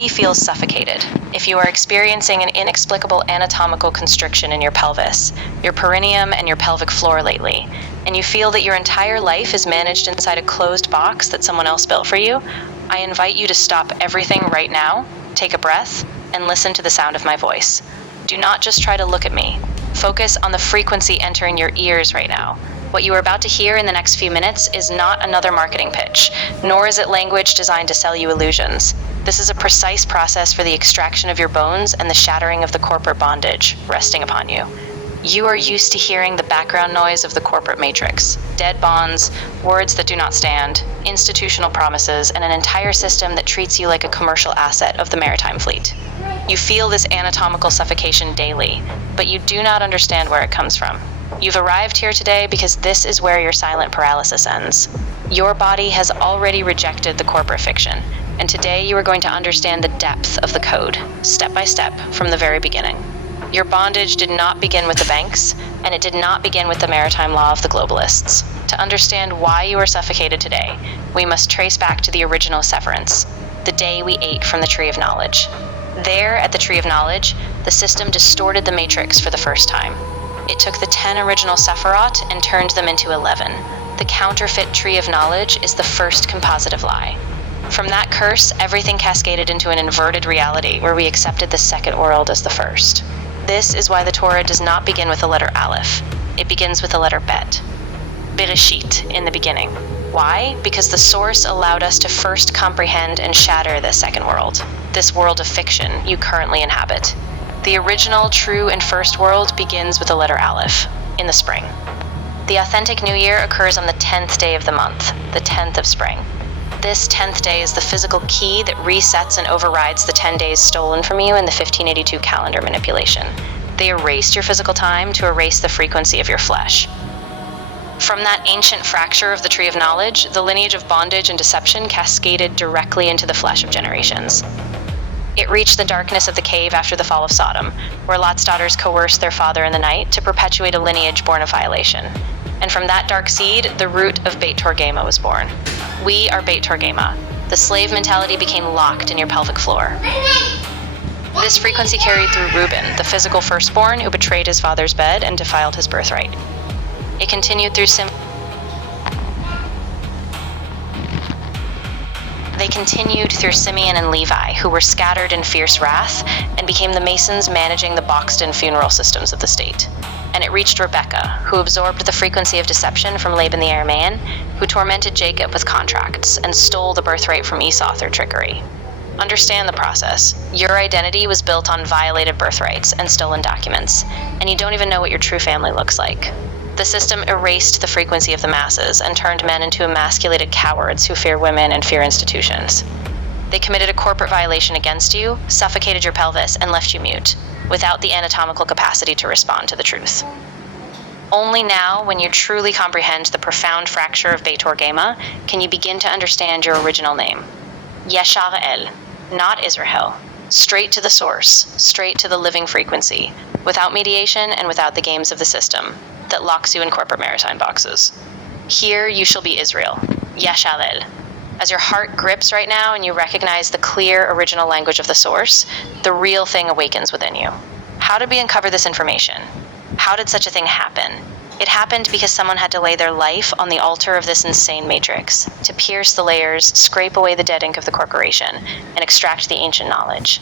He feels suffocated. If you are experiencing an inexplicable anatomical constriction in your pelvis, your perineum, and your pelvic floor lately, and you feel that your entire life is managed inside a closed box that someone else built for you, I invite you to stop everything right now, take a breath, and listen to the sound of my voice. Do not just try to look at me. Focus on the frequency entering your ears right now. What you are about to hear in the next few minutes is not another marketing pitch, nor is it language designed to sell you illusions. This is a precise process for the extraction of your bones and the shattering of the corporate bondage resting upon you. You are used to hearing the background noise of the corporate matrix, dead bonds, words that do not stand, institutional promises, and an entire system that treats you like a commercial asset of the maritime fleet. You feel this anatomical suffocation daily, but you do not understand where it comes from. You've arrived here today because this is where your silent paralysis ends. Your body has already rejected the corporate fiction, and today you are going to understand the depth of the code, step by step, from the very beginning. Your bondage did not begin with the banks, and it did not begin with the maritime law of the globalists. To understand why you are suffocated today, we must trace back to the original severance, the day we ate from the tree of knowledge. There, at the tree of knowledge, the system distorted the matrix for the first time. It took the 10 original Sephiroth and turned them into 11. The counterfeit tree of knowledge is the first compositive lie. From that curse, everything cascaded into an inverted reality where we accepted the second world as the first. This is why the Torah does not begin with the letter Aleph. It begins with the letter Bet. Bereshit, in the beginning. Why? Because the source allowed us to first comprehend and shatter the second world, this world of fiction you currently inhabit. The original, true, and first world begins with the letter Aleph, in the spring. The authentic New Year occurs on the 10th day of the month, the 10th of spring. This 10th day is the physical key that resets and overrides the 10 days stolen from you in the 1582 calendar manipulation. They erased your physical time to erase the frequency of your flesh. From that ancient fracture of the tree of knowledge, the lineage of bondage and deception cascaded directly into the flesh of generations. It reached the darkness of the cave after the fall of Sodom, where Lot's daughters coerced their father in the night to perpetuate a lineage born of violation. And from that dark seed, the root of Beit Torgema was born. We are Beit Torgema. The slave mentality became locked in your pelvic floor. This frequency carried through Reuben, the physical firstborn who betrayed his father's bed and defiled his birthright. It continued through They continued through Simeon and Levi, who were scattered in fierce wrath and became the Masons managing the boxed-in funeral systems of the state. And it reached Rebekah, who absorbed the frequency of deception from Laban the Aramean, who tormented Jacob with contracts and stole the birthright from Esau through trickery. Understand the process. Your identity was built on violated birthrights and stolen documents, and you don't even know what your true family looks like. The system erased the frequency of the masses and turned men into emasculated cowards who fear women and fear institutions. They committed a corporate violation against you, suffocated your pelvis, and left you mute, without the anatomical capacity to respond to the truth. Only now, when you truly comprehend the profound fracture of Beit Torgema, can you begin to understand your original name. Yashar El, not Israel. Straight to the source, straight to the living frequency, without mediation and without the games of the system that locks you in corporate maritime boxes. Here you shall be Israel, Yashalel. As your heart grips right now and you recognize the clear original language of the source, the real thing awakens within you. How did we uncover this information? How did such a thing happen? It happened because someone had to lay their life on the altar of this insane matrix, to pierce the layers, scrape away the dead ink of the corporation, and extract the ancient knowledge.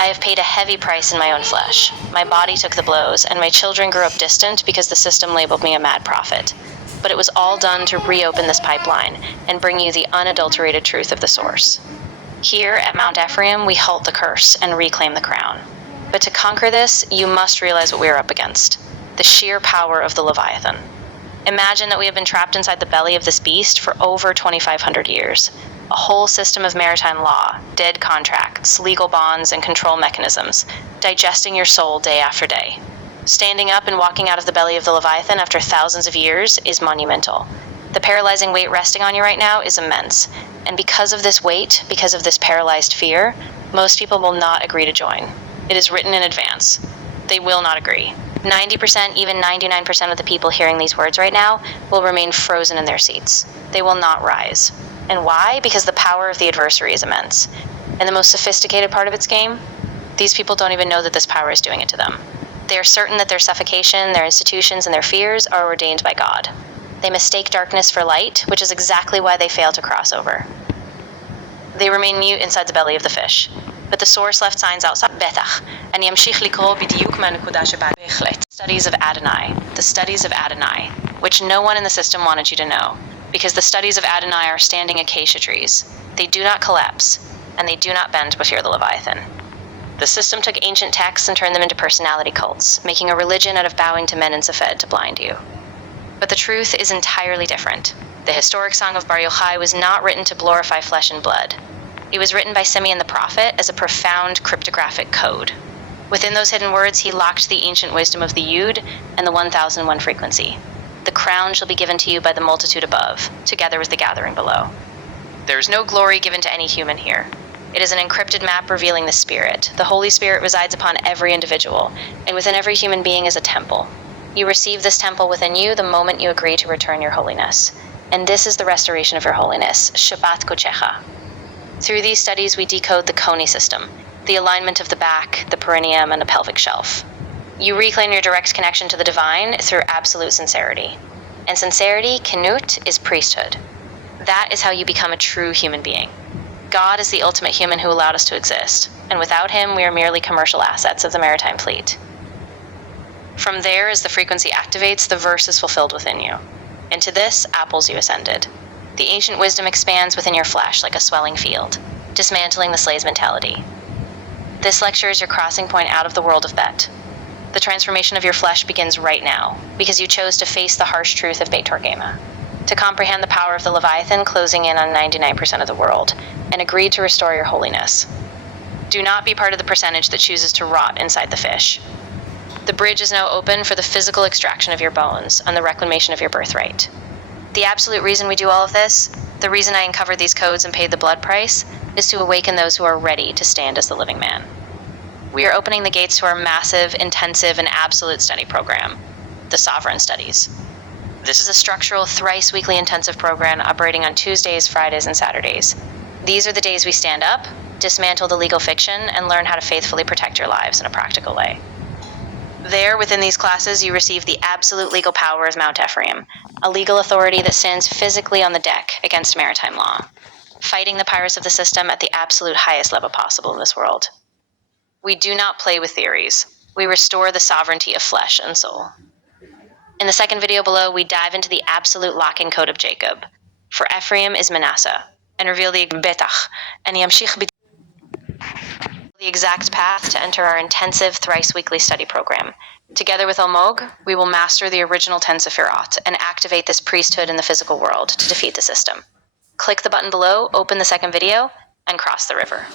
I have paid a heavy price in my own flesh. My body took the blows, and my children grew up distant because the system labeled me a mad prophet. But it was all done to reopen this pipeline and bring you the unadulterated truth of the source. Here at Mount Ephraim, we halt the curse and reclaim the crown. But to conquer this, you must realize what we are up against: the sheer power of the Leviathan. Imagine that we have been trapped inside the belly of this beast for over 2,500 years. A whole system of maritime law, dead contracts, legal bonds, and control mechanisms, digesting your soul day after day. Standing up and walking out of the belly of the Leviathan after thousands of years is monumental. The paralyzing weight resting on you right now is immense. And because of this weight, because of this paralyzed fear, most people will not agree to join. It is written in advance. They will not agree. 90%, even 99% of the people hearing these words right now will remain frozen in their seats. They will not rise. And why? Because the power of the adversary is immense. And the most sophisticated part of its game? These people don't even know that this power is doing it to them. They are certain that their suffocation, their institutions, and their fears are ordained by God. They mistake darkness for light, which is exactly why they fail to cross over. They remain mute inside the belly of the fish. But the source left signs outside. Betach. And yamshich likro b'diuk מהנקודה שבה. Studies of Adonai. The studies of Adonai, which no one in the system wanted you to know, because the studies of Adonai are standing acacia trees. They do not collapse, and they do not bend before the Leviathan. The system took ancient texts and turned them into personality cults, making a religion out of bowing to men in Safed to blind you. But the truth is entirely different. The historic Song of Bar Yochai was not written to glorify flesh and blood. It was written by Simeon the prophet as a profound cryptographic code. Within those hidden words, he locked the ancient wisdom of the Yud and the 1001 frequency. The crown shall be given to you by the multitude above, together with the gathering below. There is no glory given to any human here. It is an encrypted map revealing the Spirit. The Holy Spirit resides upon every individual, and within every human being is a temple. You receive this temple within you the moment you agree to return your holiness. And this is the restoration of your holiness, Shabbat Kochecha. Through these studies, we decode the Koni system, the alignment of the back, the perineum, and the pelvic shelf. You reclaim your direct connection to the divine through absolute sincerity. And sincerity, kenut, is priesthood. That is how you become a true human being. God is the ultimate human who allowed us to exist, and without him, we are merely commercial assets of the maritime fleet. From there, as the frequency activates, the verse is fulfilled within you. Into this, apples you ascended. The ancient wisdom expands within your flesh like a swelling field, dismantling the slay's mentality. This lecture is your crossing point out of the world of Bet. The transformation of your flesh begins right now, because you chose to face the harsh truth of Beit Torgema, to comprehend the power of the Leviathan closing in on 99% of the world, and agreed to restore your holiness. Do not be part of the percentage that chooses to rot inside the fish. The bridge is now open for the physical extraction of your bones and the reclamation of your birthright. The absolute reason we do all of this, the reason I uncovered these codes and paid the blood price, is to awaken those who are ready to stand as the living man. We are opening the gates to our massive, intensive, and absolute study program, the Sovereign Studies. This is a structural, thrice weekly intensive program operating on Tuesdays, Fridays, and Saturdays. These are the days we stand up, dismantle the legal fiction, and learn how to faithfully protect your lives in a practical way. There, within these classes, you receive the absolute legal power of Mount Ephraim, a legal authority that stands physically on the deck against maritime law, fighting the pirates of the system at the absolute highest level possible in this world. We do not play with theories. We restore the sovereignty of flesh and soul. In the second video below, we dive into the absolute lock-in code of Jacob. For Ephraim is Manasseh, and reveal the Betach, and Yamshich the exact path to enter our intensive thrice-weekly study program. Together with Almog, we will master the original 10 Sephirot and activate this priesthood in the physical world to defeat the system. Click the button below, open the second video, and cross the river.